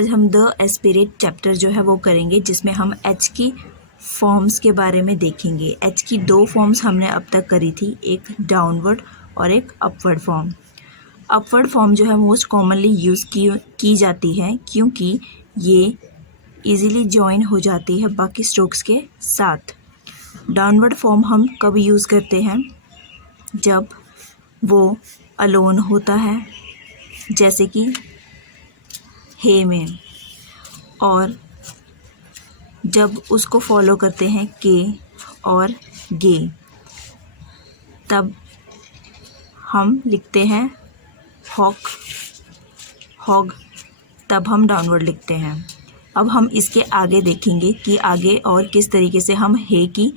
आज हम the aspirate chapter जो है वो करेंगे, जिसमें हम एच की फॉर्म्स के बारे में देखेंगे। एच की दो फॉर्म्स हमने अब तक करी थी, एक डाउनवर्ड और एक अपवर्ड फॉर्म। अपवर्ड फॉर्म जो है मोस्ट कॉमनली यूज़ की जाती है, क्योंकि ये इजीली जॉइन हो जाती है बाकी स्ट्रोक्स के साथ। डाउनवर्ड फॉर्म हम कब यूज़ करते हैं? जब वो अलोन होता है, जैसे कि हे में, और जब उसको फॉलो करते हैं के और गे, तब हम लिखते हैं हॉक, हॉग, तब हम डाउनवर्ड लिखते हैं। अब हम इसके आगे देखेंगे कि आगे और किस तरीके से हम हे की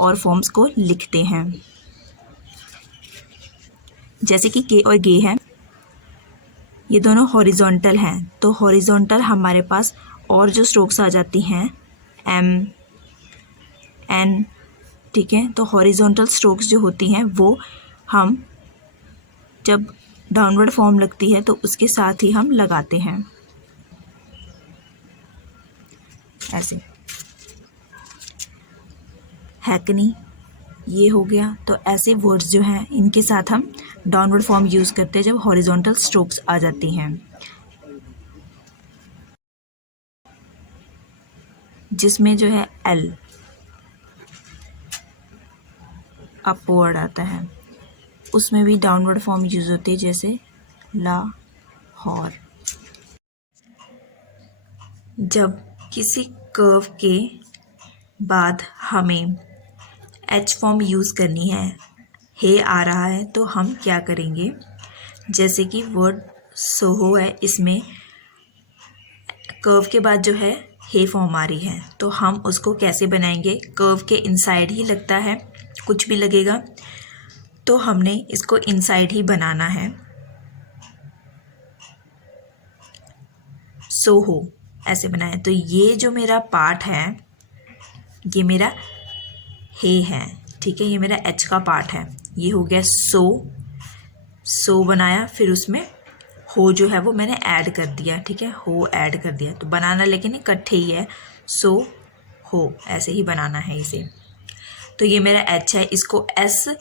और फॉर्म्स को लिखते हैं। जैसे कि के और गे हैं, ये दोनों हॉरिजॉन्टल हैं, तो हॉरिजॉन्टल हमारे पास और जो स्ट्रोक्स आ जाती हैं एम, एन, ठीक है। तो हॉरिजॉन्टल स्ट्रोक्स जो होती हैं वो हम जब डाउनवर्ड फॉर्म लगती है तो उसके साथ ही हम लगाते हैं, ऐसे। हैकनी ये हो गया। तो ऐसे वर्ड्स जो हैं इनके साथ हम डाउनवर्ड फॉर्म यूज़ करते हैं जब हॉरिजॉन्टल स्ट्रोक्स आ जाती हैं, जिसमें जो है एल अपवर्ड आता है, उसमें भी डाउनवर्ड फॉर्म यूज़ होती है, जैसे ला, हॉर। जब किसी कर्व के बाद हमें एच फॉर्म यूज़ करनी है, हे आ रहा है, तो हम क्या करेंगे? जैसे कि वर्ड सोहो है, इसमें कर्व के बाद जो है हे फॉर्म आ रही है, तो हम उसको कैसे बनाएंगे? कर्व के इनसाइड ही लगता है, कुछ भी लगेगा, तो हमने इसको इनसाइड ही बनाना है। सोहो ऐसे बनाया, तो ये जो मेरा पार्ट है ये मेरा हे है, ठीक है। ये मेरा एच का पार्ट है, ये हो गया सो बनाया, फिर उसमें हो जो है वो मैंने ऐड कर दिया, ठीक है, हो ऐड कर दिया। तो बनाना लेकिन इकट्ठे ही है, सो हो ऐसे ही बनाना है इसे। तो ये मेरा एच है, इसको एस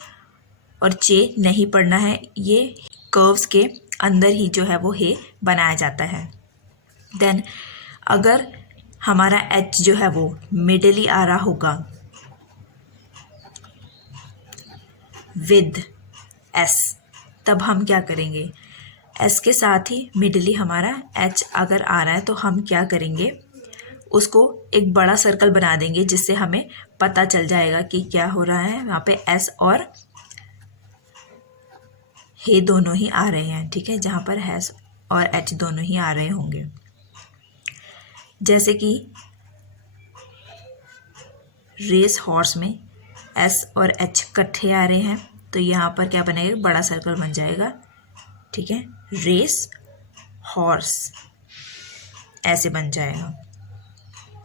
और चे नहीं पढ़ना है, ये कर्व्स के अंदर ही जो है वो हे बनाया जाता है। देन अगर हमारा एच जो है वो मिडली आ रहा होगा विद एस, तब हम क्या करेंगे? एस के साथ ही मिडली हमारा एच अगर आ रहा है तो हम क्या करेंगे? उसको एक बड़ा सर्कल बना देंगे, जिससे हमें पता चल जाएगा कि क्या हो रहा है। वहाँ पे एस और हे दोनों ही आ रहे हैं, ठीक है, जहाँ पर एस और एच दोनों ही आ रहे होंगे। जैसे कि रेस हॉर्स में एस और एच इकट्ठे आ रहे हैं, तो यहाँ पर क्या बनेगा? बड़ा सर्कल बन जाएगा, ठीक है, रेस हॉर्स ऐसे बन जाएगा,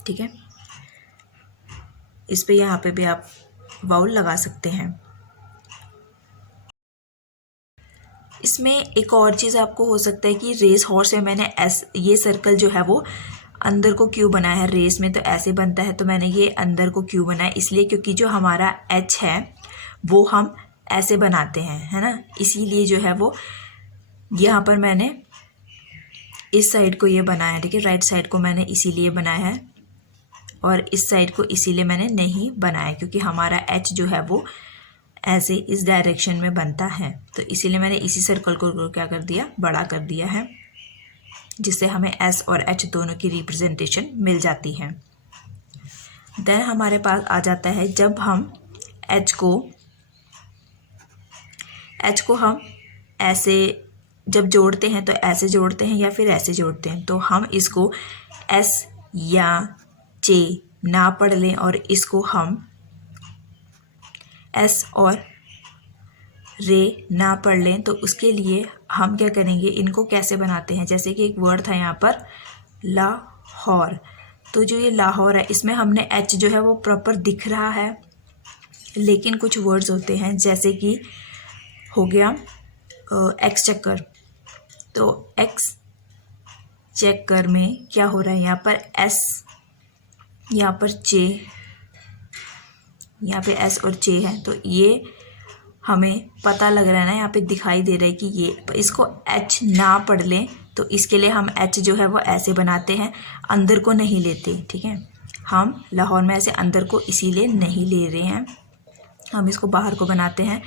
ठीक है। इस पे यहाँ पे भी आप वाउल लगा सकते हैं। इसमें एक और चीज़ आपको हो सकता है कि रेस हॉर्स में मैंने एस, ये सर्कल जो है वो अंदर को क्यों बनाया है? रेस में तो ऐसे बनता है, तो मैंने ये अंदर को क्यों बनाया? इसलिए क्योंकि जो हमारा एच है वो हम ऐसे बनाते हैं, है ना, इसीलिए जो है वो यहाँ पर मैंने इस साइड को ये बनाया है, ठीक है, राइट साइड को मैंने इसीलिए बनाया है, और इस साइड को इसीलिए मैंने नहीं बनाया क्योंकि हमारा एच जो है वो ऐसे इस डायरेक्शन में बनता है, तो इसीलिए मैंने इसी सर्कल को क्या कर दिया? बड़ा कर दिया है, जिससे हमें एस और एच दोनों की रिप्रेजेंटेशन मिल जाती है। देन हमारे पास आ जाता है जब हम एच को हम ऐसे जब जोड़ते हैं, तो ऐसे जोड़ते हैं या फिर ऐसे जोड़ते हैं, तो हम इसको एस या चे ना पढ़ लें और इसको हम एस और रे ना पढ़ लें, तो उसके लिए हम क्या करेंगे? इनको कैसे बनाते हैं? जैसे कि एक वर्ड था यहाँ पर लाहौर, तो जो ये लाहौर है इसमें हमने एच जो है वो प्रॉपर दिख रहा है, लेकिन कुछ वर्ड्स होते हैं जैसे कि हो गया एक्स चक्कर, तो एक्स चेकर में क्या हो रहा है, यहाँ पर एस, यहाँ पर जे, यहाँ पे एस और जे है, तो ये हमें पता लग रहा है ना, यहाँ पे दिखाई दे रहा है कि ये, इसको एच ना पढ़ लें तो इसके लिए हम एच जो है वो ऐसे बनाते हैं, अंदर को नहीं लेते। ठीक है, हम लाहौर में ऐसे अंदर को इसीलिए नहीं ले रहे हैं, हम इसको बाहर को बनाते हैं,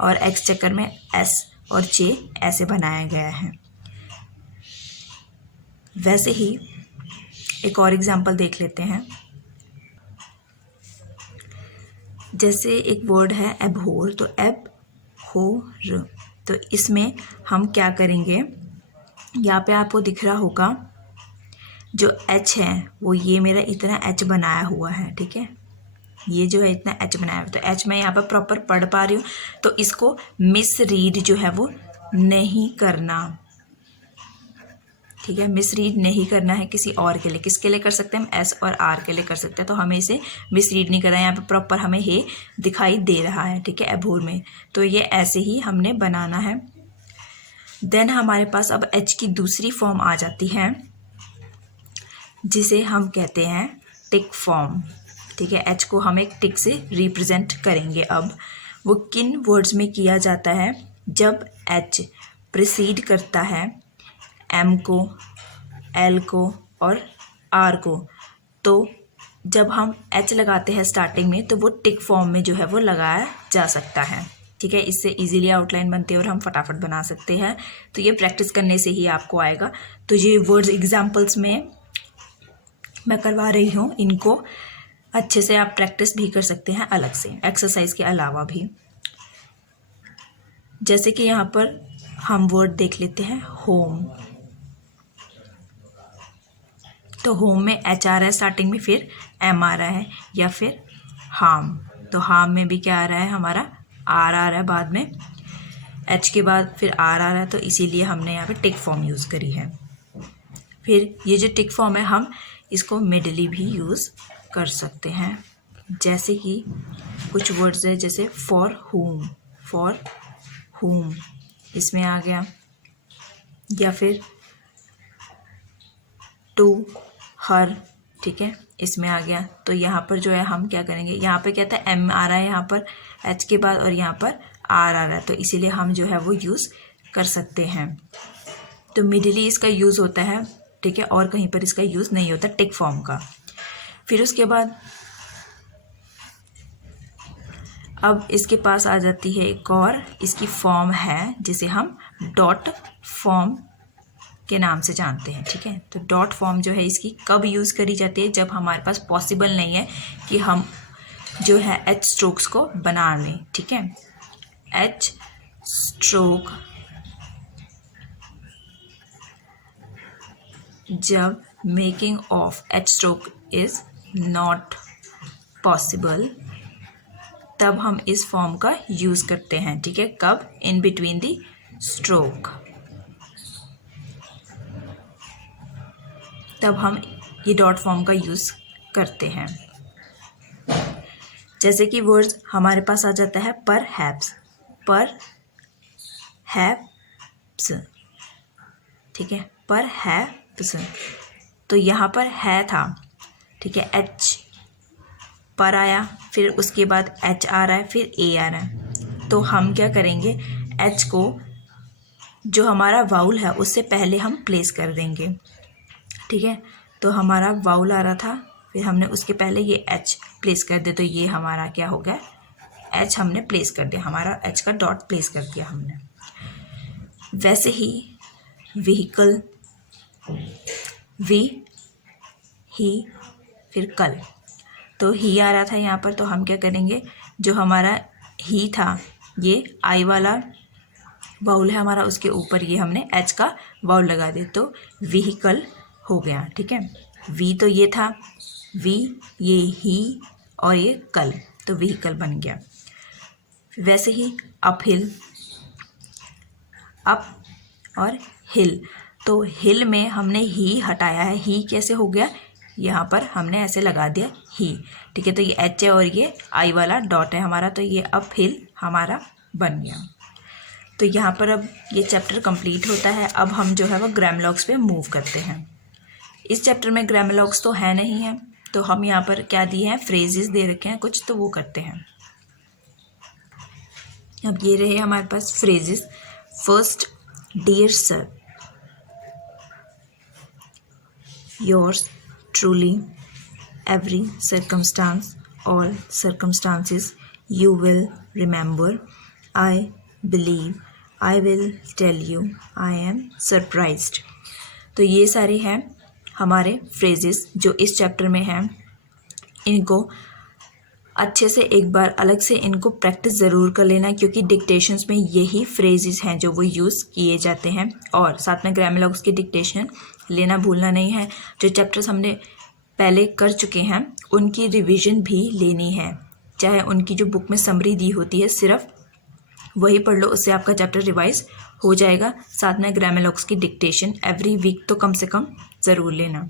और एक्स चक्कर में एस और जे ऐसे बनाया गया है। वैसे ही एक और एग्जांपल देख लेते हैं। जैसे एक वर्ड है एबहोर, तो एबहोर, तो इसमें हम क्या करेंगे, यहाँ पे आपको दिख रहा होगा जो एच है वो ये मेरा इतना एच बनाया हुआ है। ठीक है, ये जो है इतना एच बनाया हुआ, तो एच मैं यहाँ पर प्रॉपर पढ़ पा रही हूँ, तो इसको मिस रीड जो है वो नहीं करना। ठीक है, मिस रीड नहीं करना है किसी और के लिए। किसके लिए कर सकते हैं हम, एस और आर के लिए कर सकते हैं, तो हमें इसे मिस रीड नहीं करना है। यहाँ पे प्रॉपर हमें ये दिखाई दे रहा है। ठीक है, एबहोर में, तो ये ऐसे ही हमने बनाना है। देन हमारे पास अब एच की दूसरी फॉर्म आ जाती है जिसे हम कहते हैं टिक फॉर्म। ठीक है, एच को हम एक टिक से रिप्रेजेंट करेंगे। अब वो किन वर्ड्स में किया जाता है, जब एच प्रिसीड करता है एम को, एल को और आर को, तो जब हम एच लगाते हैं स्टार्टिंग में तो वो टिक फॉर्म में जो है वो लगाया जा सकता है। ठीक है, इससे इजीली आउटलाइन बनती है और हम फटाफट बना सकते हैं। तो ये प्रैक्टिस करने से ही आपको आएगा। तो ये वर्ड्स एग्जाम्पल्स में मैं करवा रही हूँ, इनको अच्छे से आप प्रैक्टिस भी कर सकते हैं अलग से, एक्सरसाइज के अलावा भी। जैसे कि यहाँ पर हम वर्ड देख लेते हैं होम, तो होम में एच आ रहा है स्टार्टिंग में, फिर एम आ रहा है, या फिर हाम, तो हाम में भी क्या आ रहा है हमारा, आर आ रहा है बाद में, एच के बाद फिर आर आ रहा है, तो इसीलिए हमने यहाँ पे टिक फॉर्म यूज़ करी है। फिर ये जो टिक फॉर्म है हम इसको मिडली भी यूज़ कर सकते हैं। जैसे कि कुछ वर्ड्स है, जैसे फॉर होम इसमें आ गया, या फिर टू हर, ठीक है, इसमें आ गया। तो यहाँ पर जो है हम क्या करेंगे, यहाँ पे क्या था, एम आ रहा है यहाँ पर एच के बाद, और यहाँ पर आर आ रहा है, तो इसीलिए हम जो है वो यूज़ कर सकते हैं। तो मिडली इसका यूज़ होता है। ठीक है, और कहीं पर इसका यूज़ नहीं होता टिक फॉर्म का। फिर उसके बाद अब इसके पास आ जाती है एक और इसकी फॉर्म है जिसे हम डॉट फॉर्म के नाम से जानते हैं। ठीक है, तो डॉट फॉर्म जो है इसकी कब यूज़ करी जाती है, जब हमारे पास पॉसिबल नहीं है कि हम जो है एच स्ट्रोक्स को बना लें। ठीक है, एच स्ट्रोक जब making of H stroke is not possible, तब हम इस फॉर्म का यूज़ करते हैं। ठीक है, कब, इन बिटवीन द स्ट्रोक, तब हम ये डॉट फॉर्म का यूज़ करते हैं। जैसे कि वर्ड्स हमारे पास आ जाता है पर हैप्स, ठीक है, पर हैप्स, तो यहाँ पर है था। ठीक है, एच पर आया, फिर उसके बाद एच आ रहा है, फिर ए आ रहा है, तो हम क्या करेंगे, एच को जो हमारा वाउल है उससे पहले हम प्लेस कर देंगे। ठीक है, तो हमारा वाउल आ रहा था, फिर हमने उसके पहले ये एच प्लेस कर दिया, तो ये हमारा क्या हो गया, एच हमने प्लेस कर दिया, हमारा एच का डॉट प्लेस कर दिया हमने। वैसे ही व्हीकल, ही, फिर कल, तो ही आ रहा था यहाँ पर, तो हम क्या करेंगे, जो हमारा ही था ये आई वाला वाउल है हमारा, उसके ऊपर ये हमने एच का वाउल लगा दिया, तो व्हीकल हो गया। ठीक है, वी तो ये था, वी, ये ही, और ये कल, तो व्हीकल बन गया। वैसे ही अप हिल, अप और हिल, तो हिल में हमने ही हटाया है, ही कैसे हो गया, यहाँ पर हमने ऐसे लगा दिया ही। ठीक है, तो ये एच है और ये आई वाला डॉट है हमारा, तो ये अप हिल हमारा बन गया। तो यहाँ पर अब ये चैप्टर कंप्लीट होता है। अब हम जो है वो ग्रामलॉग्स पे मूव करते हैं। इस चैप्टर में ग्रामलॉग्स तो है नहीं है, तो हम यहाँ पर क्या दिए हैं, फ्रेजेस दे रखे हैं कुछ, तो वो करते हैं। अब ये रहे हमारे पास phrases. First, dear sir, yours truly, every circumstance, all circumstances, you will remember, I believe, I will tell you, I am surprised। तो ये सारे हैं हमारे फ्रेजेस जो इस चैप्टर में हैं। इनको अच्छे से एक बार अलग से इनको प्रैक्टिस ज़रूर कर लेना, क्योंकि डिक्टेशंस में यही फ्रेजेस हैं जो वो यूज़ किए जाते हैं। और साथ में ग्रामलॉग्स की डिक्टेशन लेना भूलना नहीं है। जो चैप्टर्स हमने पहले कर चुके हैं उनकी रिवीजन भी लेनी है, चाहे उनकी जो बुक में समरी दी होती है सिर्फ वही पढ़ लो, उससे आपका चैप्टर रिवाइज हो जाएगा। साथ में ग्रामलॉग्स की डिक्टेशन एवरी वीक तो कम से कम ज़रूर लेना।